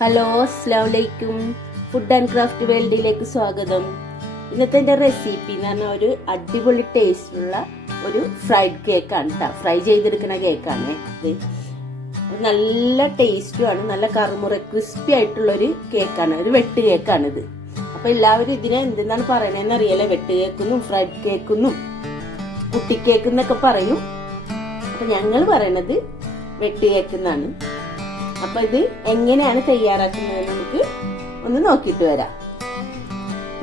Hello അസ്ലാമലൈക്കും food and craft വേൾഡിലേക്ക് സ്വാഗതം. ഇന്നത്തെ എന്റെ റെസിപ്പി എന്ന് പറഞ്ഞാൽ ഒരു അടിപൊളി ടേസ്റ്റുള്ള ഒരു ഫ്രൈഡ് കേക്കാണ് കേട്ടോ ഫ്രൈ ചെയ്തെടുക്കുന്ന കേക്കാണ് ഇത് നല്ല ടേസ്റ്റുമാണ് നല്ല കറുമുറ ക്രിസ്പി ആയിട്ടുള്ള ഒരു കേക്കാണ് ഒരു വെട്ട് കേക്കാണിത് അപ്പോൾ എല്ലാവരും ഇതിനെ എന്തെന്നാണ് പറയണതെന്ന് അറിയാലേ വെട്ട് കേക്കെന്നും ഫ്രൈഡ് കേക്കെന്നും കുട്ടി കേക്ക് എന്നൊക്കെ പറയും. അപ്പൊ ഞങ്ങൾ പറയണത് വെട്ട് കേക്ക് എന്നാണ് അപ്പൊ ഇത് എങ്ങനെയാണ് തയ്യാറാക്കുന്നത് നമുക്ക് ഒന്ന് നോക്കിയിട്ട് വരാം.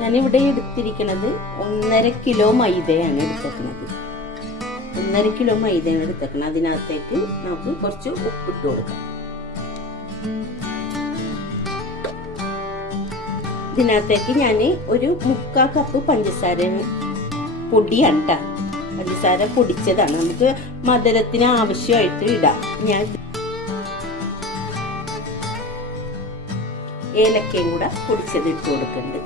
ഞാനിവിടെ എടുത്തിരിക്കുന്നത് ഒന്നര കിലോ മൈദയാണ് എടുത്തേക്കുന്നത്. ഒന്നര കിലോ മൈദയാണ് എടുത്തേക്കുന്നത്. അതിനകത്തേക്ക് നമുക്ക് കുറച്ച് ഉപ്പിട്ട് കൊടുക്കാം. ഇതിനകത്തേക്ക് ഞാൻ ഒരു മുക്കാ കപ്പ് പഞ്ചസാര പൊടിയാണ്. പഞ്ചസാര പൊടിച്ചതാണ്. നമുക്ക് മധുരത്തിന് ആവശ്യമായിട്ട് ഇടാം. ഞാൻ ഏലക്കയും കൂടെ പൊടിച്ചത് ഇട്ട് കൊടുക്കുന്നുണ്ട്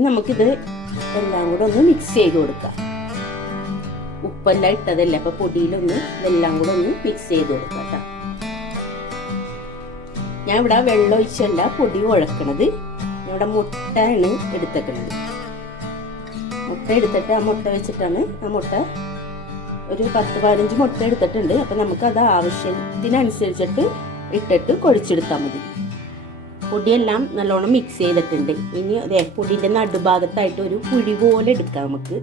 നമുക്കിത് എല്ലാം കൂടെ ഒന്ന് മിക്സ് ചെയ്ത് കൊടുക്കാം. ഉപ്പെല്ലാം ഇട്ടതല്ലേ അപ്പൊ പൊടിയിലൊന്ന് ഇതെല്ലാം കൂടെ ഒന്ന് മിക്സ് ചെയ്ത് കൊടുക്കാം കേട്ടോ ഞാൻ ഇവിടെ വെള്ളം ഒഴിച്ചല്ല പൊടി കുഴക്കണത് ഇവിടെ ഇവിടെ മുട്ടയാണ് എടുത്തേക്കുന്നത് മുട്ട എടുത്തിട്ട് ആ മുട്ട വെച്ചിട്ടാണ് ആ മുട്ട ഒരു പത്ത് പതിനഞ്ച് മുട്ട എടുത്തിട്ടുണ്ട്. അപ്പൊ നമുക്ക് അത് ആവശ്യത്തിനനുസരിച്ചിട്ട് ഇട്ടിട്ട് കുഴച്ചെടുത്താൽ മതി. പൊടിയെല്ലാം നല്ലോണം മിക്സ് ചെയ്തിട്ടുണ്ട്. ഇനി അതെ പൊടിയുടെ നടുഭാഗത്തായിട്ട് ഒരു കുഴി പോലെ എടുക്കാം നമുക്ക്.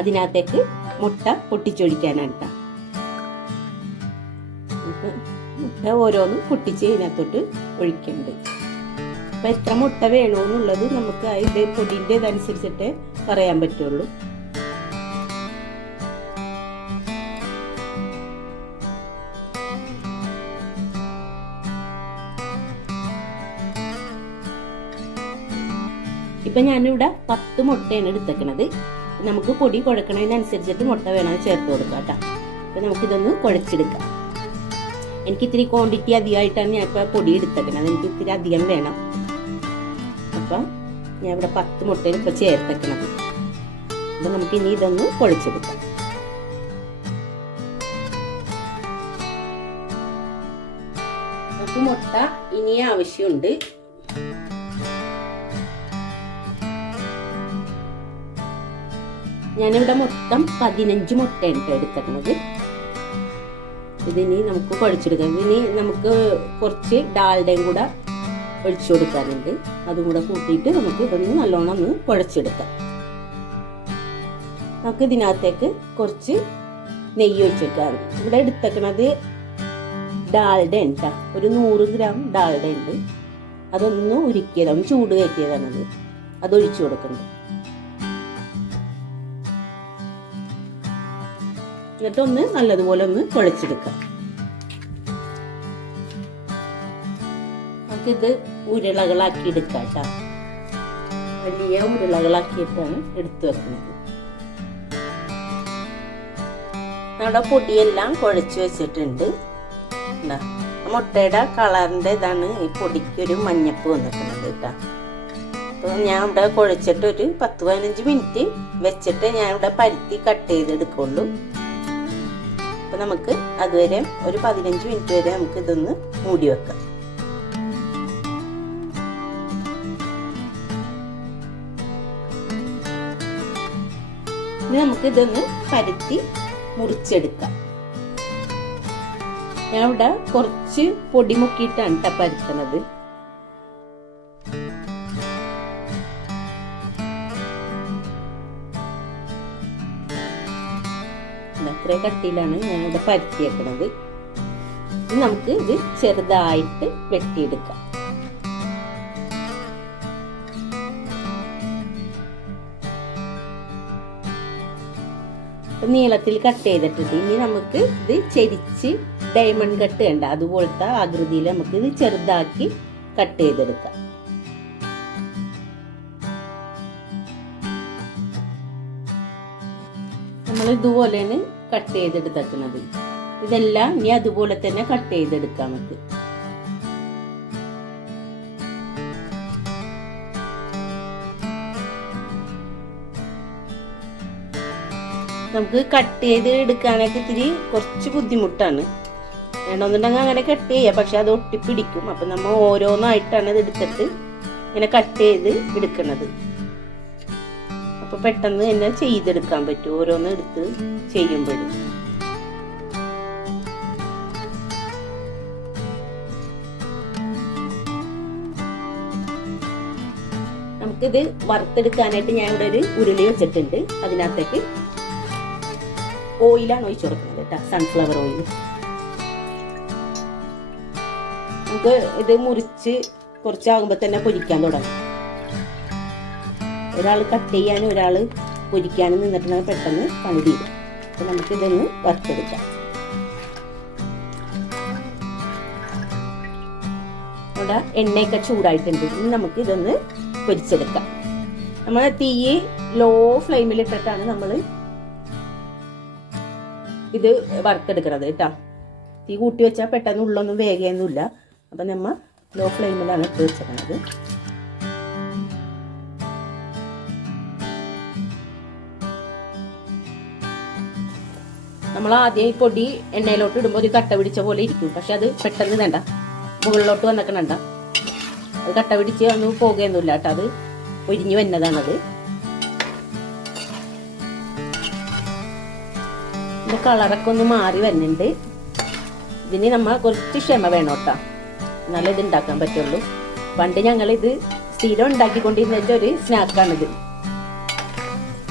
അതിനകത്തേക്ക് മുട്ട പൊട്ടിച്ചൊഴിക്കാനാണ് ട്ടാ. മുട്ട ഓരോന്നും പൊട്ടിച്ച് ഇതിനകത്തോട്ട് ഒഴിക്കുന്നുണ്ട് അപ്പൊ എത്ര മുട്ട വേണമെന്നുള്ളത് നമുക്ക് അതിന്റെ പൊടിന്റെ ഇതനുസരിച്ചിട്ട് പറയാൻ പറ്റുള്ളൂ. ഇപ്പൊ ഞാനിവിടെ പത്ത് മുട്ടയാണ് എടുത്തേക്കണത്. നമുക്ക് പൊടി കുഴക്കണതിനനുസരിച്ചിട്ട് മുട്ട വേണം ചേർത്ത് കൊടുക്കാം കേട്ടോ. അപ്പൊ നമുക്കിതൊന്ന് കുഴച്ചെടുക്കാം. എനിക്ക് ഇത്തിരി ക്വാണ്ടിറ്റി അധികമായിട്ടാണ് ഞാൻ ഇപ്പൊ പൊടി എടുത്തേക്കണത്. എനിക്ക് ഇത്തിരി അധികം വേണം. അപ്പൊ ഞാൻ ഇവിടെ പത്ത് മുട്ടയിൽ ഇപ്പൊ ചേർത്തേക്കണത്. അപ്പൊ നമുക്ക് ഇനി ഇതൊന്ന് കുഴച്ചെടുക്കാം. മുട്ട ഇനി ആവശ്യമുണ്ട്. ഞാനിവിടെ മൊത്തം പതിനഞ്ച് മുട്ടയാണ് എടുത്തിരുന്നത് ഇതിനി നമുക്ക് കുഴച്ചെടുക്കാം ഇനി നമുക്ക് കുറച്ച് ഡാൽഡയും കൂടെ ഒഴിച്ചു കൊടുക്കാനുണ്ട്. അതും കൂടെ കൂട്ടിയിട്ട് നമുക്ക് ഇതൊന്ന് നല്ലോണം ഒന്ന് കുഴച്ചെടുക്കാം നമുക്ക് ഇതിനകത്തേക്ക് കുറച്ച് നെയ്യ് ഒഴിച്ചെടുക്കാം ഇവിടെ എടുത്തേക്കണത് ഡാൽഡ ഉണ്ട് ഒരു നൂറ് ഗ്രാം ഡാൽഡ ഉണ്ട് അതൊന്ന് ഉരുക്കിയതാണ് ചൂട് കയറ്റിയതാണത്. അത് ഒഴിച്ചു കൊടുക്കണം എന്നിട്ട് ഒന്ന് നല്ലതുപോലെ ഒന്ന് കുഴച്ചെടുക്കാം നമുക്കിത് ഉരുളകളാക്കി എടുക്കാം കേട്ടോ. വലിയ ഉരുളകളാക്കിയിട്ടാണ് എടുത്തു വെക്കുന്നത്. നമ്മുടെ പൊടിയെല്ലാം കുഴച്ച് വെച്ചിട്ടുണ്ട്. മുട്ടയുടെ കളറിന്റെ ഇതാണ് ഈ പൊടിക്ക് ഒരു മഞ്ഞപ്പ് വന്നിട്ടുണ്ട് കേട്ടോ. അപ്പോൾ ഞാൻ ഇവിടെ കുഴച്ചിട്ട് ഒരു പത്ത് പതിനഞ്ച് മിനിറ്റ് വെച്ചിട്ട് ഞാൻ ഇവിടെ പരുത്തി കട്ട് ചെയ്തെടുക്കുള്ളൂ. അപ്പൊ നമുക്ക് അതുവരെ ഒരു പതിനഞ്ച് മിനിറ്റ് വരെ നമുക്ക് ഇതൊന്ന് മൂടി വെക്കാം. ഇനി നമുക്ക് ഇതൊന്ന് പരത്തി മുറിച്ചെടുക്കാം. ഞാൻ ഇവിടെ കുറച്ച് പൊടി മുക്കിയിട്ടാണ് കേട്ടോ പരുത്തണത്. അത്ര കട്ടിയിലാണ് ഞാനിവിടെ പരത്തിയേക്കണത്. നമുക്ക് ഇത് ചെറുതായിട്ട് വെട്ടിയെടുക്കാം. നീളത്തിൽ കട്ട് ചെയ്തിട്ടുണ്ട്. ഇനി നമുക്ക് ഇത് ചെരിച്ച് ഡയമണ്ട് കട്ട് വേണ്ട അതുപോലത്തെ ആകൃതിയിൽ നമുക്ക് ഇത് ചെറുതാക്കി കട്ട് ചെയ്തെടുക്കാം. നമ്മൾ ഇതുപോലെയാണ് കട്ട് ചെയ്തെടുത്തേക്കുന്നത് ഇതെല്ലാം ഇനി അതുപോലെ തന്നെ കട്ട് ചെയ്തെടുക്കാം നമുക്ക്. നമുക്ക് കട്ട് ചെയ്ത് എടുക്കാനൊക്കെ ഇത്തിരി കുറച്ച് ബുദ്ധിമുട്ടാണ്. വേണമെന്നുണ്ടെങ്കിൽ അങ്ങനെ കട്ട് ചെയ്യാം പക്ഷെ അത് ഒട്ടിപ്പിടിക്കും. അപ്പം നമ്മൾ ഓരോന്നായിട്ടാണ് ഇത് എടുത്തിട്ട് ഇങ്ങനെ കട്ട് ചെയ്ത് എടുക്കുന്നത് അപ്പൊ പെട്ടെന്ന് തന്നെ ചെയ്തെടുക്കാൻ പറ്റും. ഓരോന്ന് എടുത്ത് ചെയ്യുമ്പോഴും. നമുക്കിത് വറുത്തെടുക്കാനായിട്ട് ഞാൻ ഇവിടെ ഒരു ഉരുളി വെച്ചിട്ടുണ്ട്. അതിനകത്തേക്ക് ഓയിലാണ് ഒഴിച്ചു കൊടുക്കുന്നത് കേട്ടോ സൺഫ്ലവർ ഓയിൽ നമുക്ക് ഇത് മുറിച്ച് കുറച്ചാകുമ്പോൾ തന്നെ പൊരിക്കാൻ തുടങ്ങും. ഒരാൾ കട്ട് ചെയ്യാനും ഒരാൾ പൊരിക്കാനും നിന്നിട്ടുണ്ടെങ്കിൽ പെട്ടെന്ന് പണി തീരും. അപ്പം നമുക്കിതൊന്ന് വറുത്തെടുക്കാം. ഇവിടെ എണ്ണയൊക്കെ ചൂടായിട്ടുണ്ട്. ഇനി നമുക്ക് ഇതൊന്ന് പൊരിച്ചെടുക്കാം. നമ്മൾ തീ ലോ ഫ്ലെയിമിൽ ഇട്ടിട്ടാണ് നമ്മൾ ഇത് വറുത്തെടുക്കണത് കേട്ടോ. തീ കൂട്ടി വെച്ചാൽ പെട്ടെന്ന് ഉള്ളൊന്നും വേഗയൊന്നുമില്ല. അപ്പം നമ്മൾ ലോ ഫ്ലെയിമിലാണ് ഇട്ട് വെച്ചേക്കണത്. നമ്മൾ ആദ്യം ഈ പൊടി എണ്ണയിലോട്ട് ഇടുമ്പോൾ ഒരു കട്ട പിടിച്ച പോലെ ഇരിക്കും. പക്ഷെ അത് പെട്ടെന്ന് വേണ്ട. മുകളിലോട്ട് വന്നേക്കണണ്ട അത് കട്ട പിടിച്ച് ഒന്നും പോകുകയൊന്നുമില്ല കേട്ടോ. അത് ഒരിഞ്ഞു വന്നതാണത്. ഇതിന്റെ കളറൊക്കെ ഒന്ന് മാറി വരുന്നുണ്ട്. ഇതിന് നമ്മൾ കുറച്ച് ക്ഷമ വേണം കേട്ടോ. എന്നാലേ ഇത് ഉണ്ടാക്കാൻ പറ്റുള്ളൂ. പണ്ട് ഞങ്ങൾ ഇത് സ്ഥിരം ഉണ്ടാക്കിക്കൊണ്ടിരുന്ന ഒരു സ്നാക്കാണിത്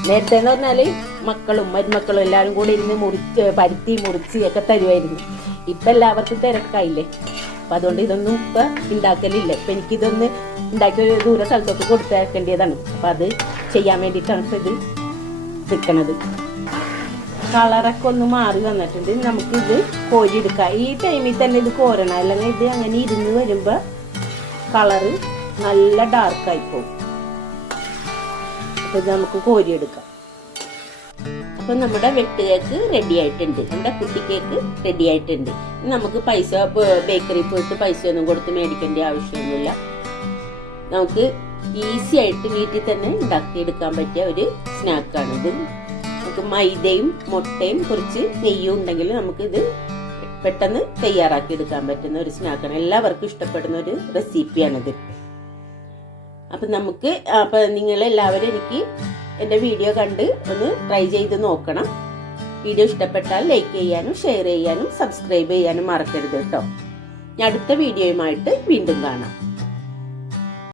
നേരത്തെ എന്ന് പറഞ്ഞാൽ മക്കളും മരുമക്കളും എല്ലാവരും കൂടി ഇരുന്ന് മുറിച്ച് പരുത്തി മുറിച്ച് ഒക്കെ തരുമായിരുന്നു ഇപ്പം എല്ലാവർക്കും തിരക്കായില്ലേ? അപ്പം അതുകൊണ്ട് ഇതൊന്നും ഇപ്പം ഉണ്ടാക്കലില്ല ഇപ്പം എനിക്കിതൊന്ന് ഉണ്ടാക്കി ഒരു ദൂര സ്ഥലത്തൊക്കെ കൊടുത്തേക്കേണ്ടതാണ്. അപ്പം അത് ചെയ്യാൻ വേണ്ടിയിട്ടാണ് ഇപ്പം ഇത് നിൽക്കണത് കളറൊക്കെ ഒന്ന് മാറി വന്നിട്ടുണ്ട്. നമുക്കിത് കോരിയെടുക്കാം ഈ ടൈമിൽ തന്നെ ഇത് കോരണം. അല്ലെങ്കിൽ ഇത് അങ്ങനെ ഇരുന്ന് വരുമ്പോൾ കളറ് നല്ല ഡാർക്കായി പോകും അപ്പം ഇത് നമുക്ക് കോരിയെടുക്കാം അപ്പം നമ്മുടെ വെട്ട് കേക്ക് റെഡി ആയിട്ടുണ്ട്. നമ്മുടെ കുട്ടി കേക്ക് റെഡി ആയിട്ടുണ്ട്. നമുക്ക് പൈസ ബേക്കറി പോയിട്ട് പൈസ ഒന്നും കൊടുത്ത് മേടിക്കേണ്ട ആവശ്യമൊന്നുമില്ല. നമുക്ക് ഈസി ആയിട്ട് വീട്ടിൽ തന്നെ ഉണ്ടാക്കി എടുക്കാൻ പറ്റിയ ഒരു സ്നാക്കാണിത് നമുക്ക് മൈദയും മുട്ടയും കുറച്ച് നെയ്യും ഉണ്ടെങ്കിൽ നമുക്കിത് പെട്ടെന്ന് തയ്യാറാക്കി എടുക്കാൻ പറ്റുന്ന ഒരു സ്നാക്കാണ് എല്ലാവർക്കും ഇഷ്ടപ്പെടുന്ന ഒരു റെസിപ്പിയാണിത് അപ്പം നമുക്ക് അപ്പം നിങ്ങളെല്ലാവരും എനിക്ക് എന്റെ വീഡിയോ കണ്ട് ഒന്ന് ട്രൈ ചെയ്ത് നോക്കണം. വീഡിയോ ഇഷ്ടപ്പെട്ടാൽ ലൈക്ക് ചെയ്യാനും ഷെയർ ചെയ്യാനും സബ്സ്ക്രൈബ് ചെയ്യാനും മറക്കരുത് കേട്ടോ. ഞാൻ അടുത്ത വീഡിയോയുമായിട്ട് വീണ്ടും കാണാം.